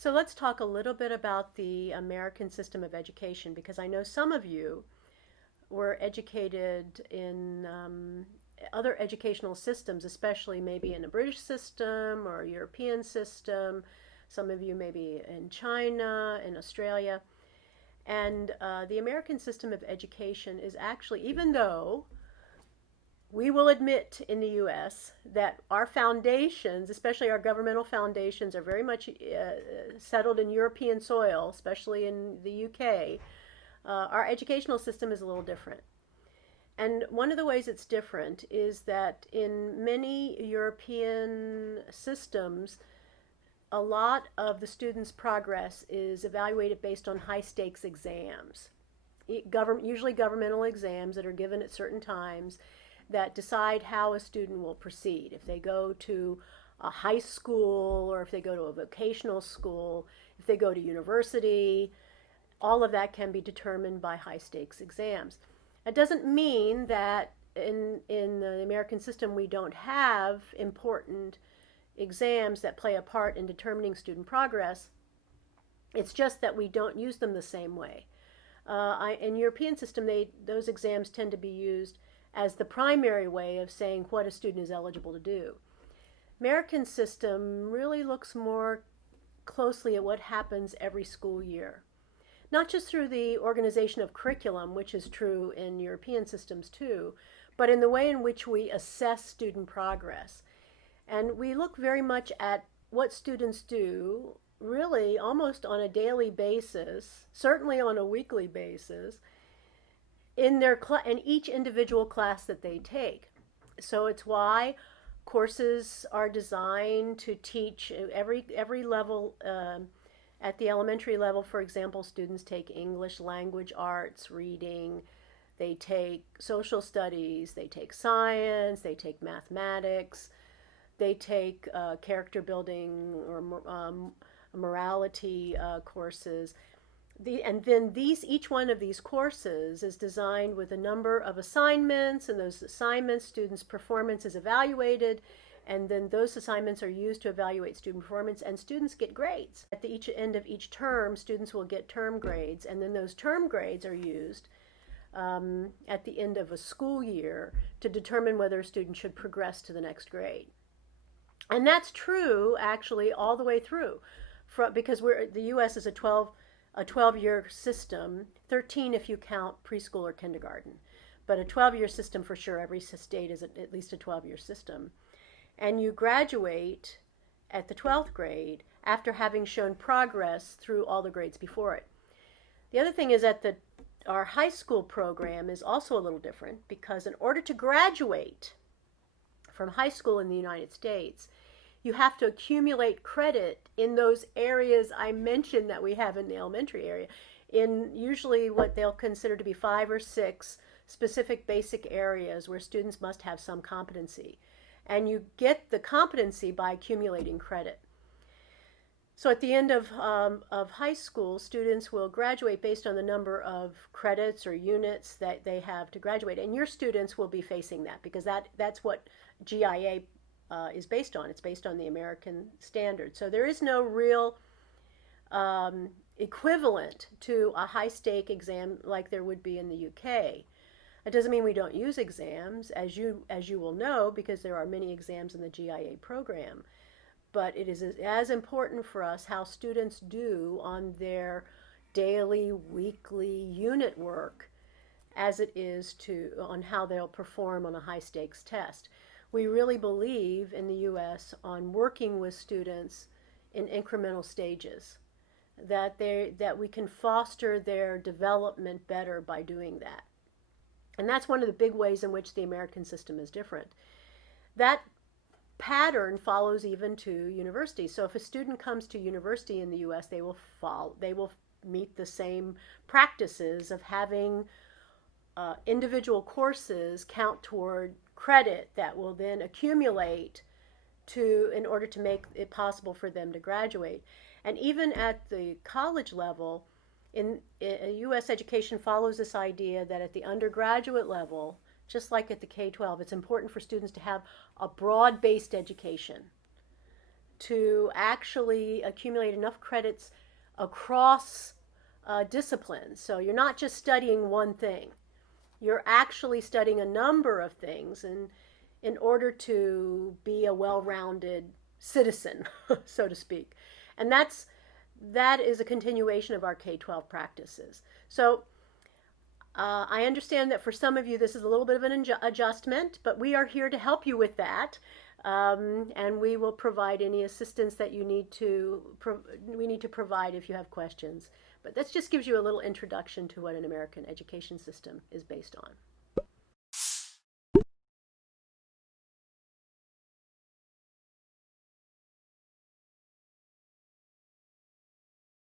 So let's talk a little bit about the American system of education because I know some of you were educated in other educational systems, especially maybe in a British system or a European system. Some of you maybe in China, in Australia. And the American system of education is actually, even though we will admit in the US that our foundations, especially our governmental foundations, are very much settled in European soil, especially in the UK. Our educational system is a little different. And one of the ways it's different is that in many European systems, a lot of the students' progress is evaluated based on high stakes exams. Usually governmental exams that are given at certain times that decide how a student will proceed. If they go to a high school or if they go to a vocational school, if they go to university, all of that can be determined by high stakes exams. It doesn't mean that in the American system we don't have important exams that play a part in determining student progress. It's just that we don't use them the same way. In European system, those exams tend to be used as the primary way of saying what a student is eligible to do. American system really looks more closely at what happens every school year. Not just through the organization of curriculum, which is true in European systems too, but in the way in which we assess student progress. And we look very much at what students do, really almost on a daily basis, certainly on a weekly basis, in each individual class that they take. So it's why courses are designed to teach every level. At the elementary level, for example, students take English language arts, reading, they take social studies, they take science, they take mathematics, they take character building or morality courses. And then each one of these courses is designed with a number of assignments, and those assignments, students' performance is evaluated, and then those assignments are used to evaluate student performance, and students get grades. At the end of each term, students will get term grades, and then those term grades are used at the end of a school year to determine whether a student should progress to the next grade. And that's true actually all the way through, because the U.S. is a 12-year system, 13 if you count preschool or kindergarten, but a 12-year system for sure. Every state is at least a 12-year system. And you graduate at the 12th grade after having shown progress through all the grades before it. The other thing is that our high school program is also a little different because in order to graduate from high school in the United States, you have to accumulate credit in those areas I mentioned that we have in the elementary area, in usually what they'll consider to be 5 or 6 specific basic areas where students must have some competency. And you get the competency by accumulating credit. So at the end of high school, students will graduate based on the number of credits or units that they have to graduate. And your students will be facing that because that's what GIA is based on. It's based on the American standard. So there is no real equivalent to a high stake exam like there would be in the UK. It doesn't mean we don't use exams, as you will know, because there are many exams in the GIA program. But it is as important for us how students do on their daily, weekly unit work as it is on how they'll perform on a high stakes test. We really believe in the U.S. on working with students in incremental stages, that we can foster their development better by doing that. And that's one of the big ways in which the American system is different. That pattern follows even to university. So if a student comes to university in the US, they will meet the same practices of having individual courses count toward credit that will then accumulate in order to make it possible for them to graduate. And even at the college level, in U.S. education follows this idea that at the undergraduate level, just like at the K-12, it's important for students to have a broad-based education. to actually accumulate enough credits across disciplines. So you're not just studying one thing. You're actually studying a number of things in order to be a well-rounded citizen, so to speak. And that is a continuation of our K-12 practices. So I understand that for some of you this is a little bit of an adjustment, but we are here to help you with that. And we will provide any assistance that you need to we need to provide if you have questions. But that just gives you a little introduction to what an American education system is based on.